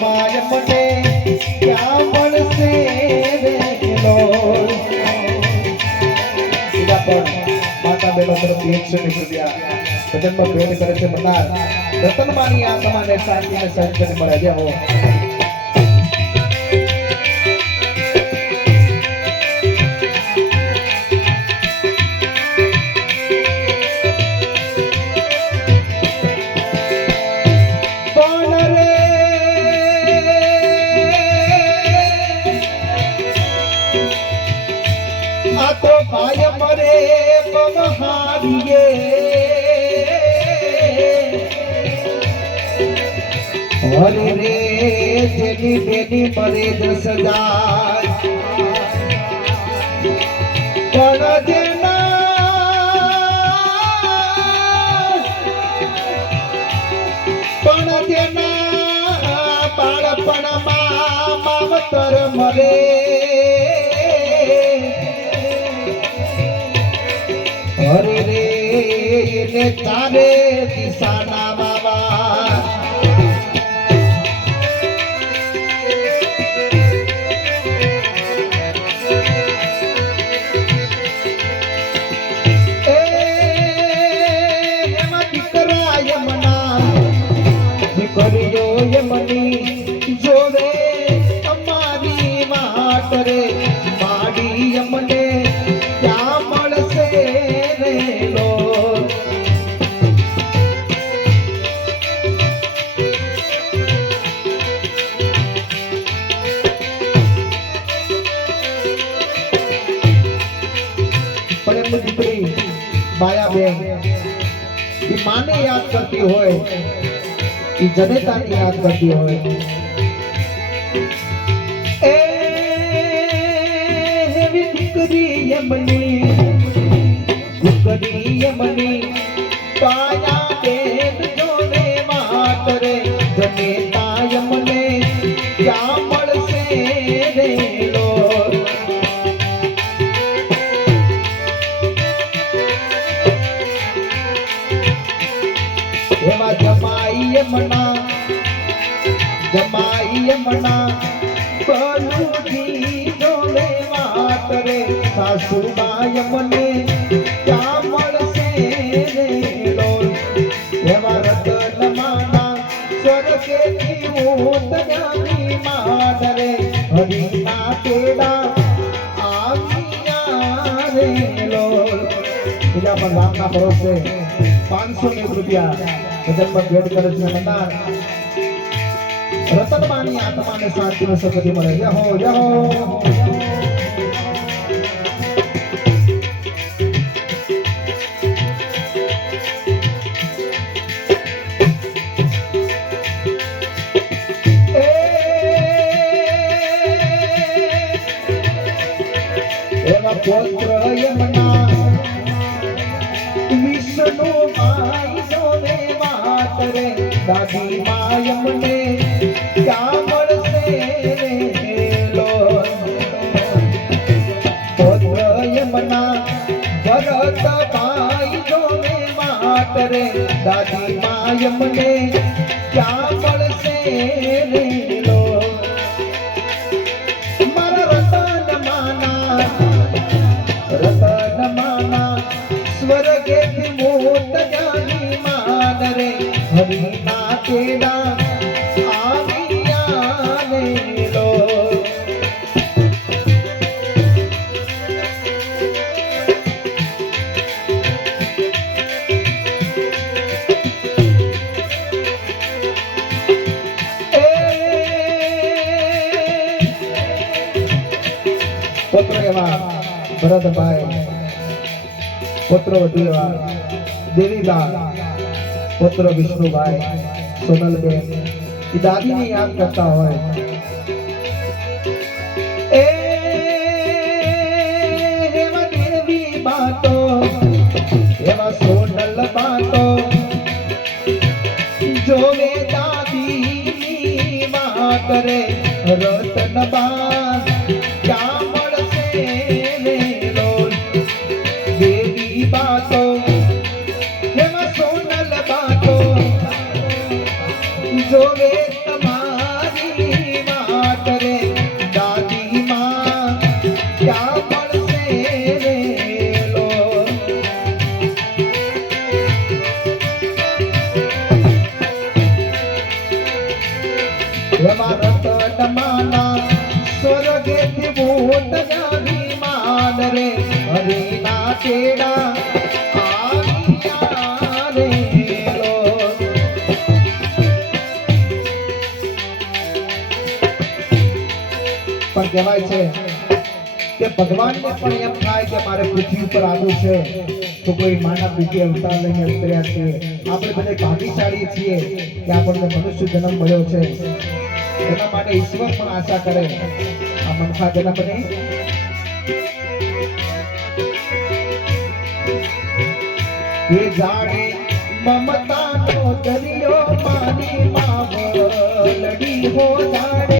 જમાય મને ક્યાં મળશે રેલો સીધા પણ માતા બહેનો તરફથી 100 રૂપિયા ભજનમાં ભેટ કરે છે મનાર રતનમાની આત્માને શાંતિને સહજ મળે જય હો ભાઈ મરે બહારીએ હરે રે જેની બેની મરે 10,000 પણ જેના બાળપણમાં માવતર મરે હરે રે ને તારે દિશાના બાબા એમાં દીકરા યમના દીકરીઓ યમની જોવે અમારી વાટ રે માડી યમને ક્યાં મળશે દીકરી માયા બેન એ માને યાદ કરતી હોય એ જનેતાને યાદ કરતી હોય એ દીકરી યમની માયા બેન જોને વાત રે જનેતા યમને ક્યાં મળશે રે જમાઈ મના બલુજી જોલે વાત રે સાસુબાઈ મને ક્યાં મળશે રે લોલ એવા રતન માના સ્વર્ગેથી ઉતર્યાની માદ રે હરિના તેડા આવ્યા રે લોલ બીજા પણ રામના ભરોસે 500 રૂપિયા ભજનમાં ભેટ કરે છે મંદાર રતનમાની આત્માને શાંતિનો સદગતિ મળે જય હો જય હો એવા પુત્ર યમના વિષ્ણુ ભાઈ જોને વાત રે દાદી માય મને ક્યાં મળશે લો પુત્ર યમના ભરત ભાઈ જોને વાત રે દાદી માય મને ક્યાં મળશે લો મારા રતન માના સ્વર્ગેથી મોત જાની માન રે હરિના તેડા આવ્યા રે લો પુત્ર એવા ભરતભાઈ પુત્ર વધેવા દેવીબા પુત્ર વિષ્ણુભાઈ સોનલબેન એ દાદીને યાદ કરતા હોય એવા દેવી બાતો એવા સોનલ બાતો જોવે દાદી વાત રે રતન બા ક્યાં મળશે બાતો એમાં સોનલ બાતો જોવે તમારી એમાં રતન માના સ્વર્ગેથી ભૂત વિમાન રે હરિના ચેડા આવ્યા રે લો. પણ કહેવાય છે કે ભગવાનને પણ એમ થાય કે મારે પૃથ્વી ઉપર આવવું છે તો કોઈ માના પીઠે અવતાર લઈને ઉતર્યા છે. આપણે બધા ભાગ્યશાળી છીએ કે આપણને મનુષ્ય જન્મ મળ્યો છે. એના માટે ઈશ્વર પણ આશા કરે આ મનખા જન્મની. એ જાણે મમતાનો દરિયો મારી માવલડી હો જાણે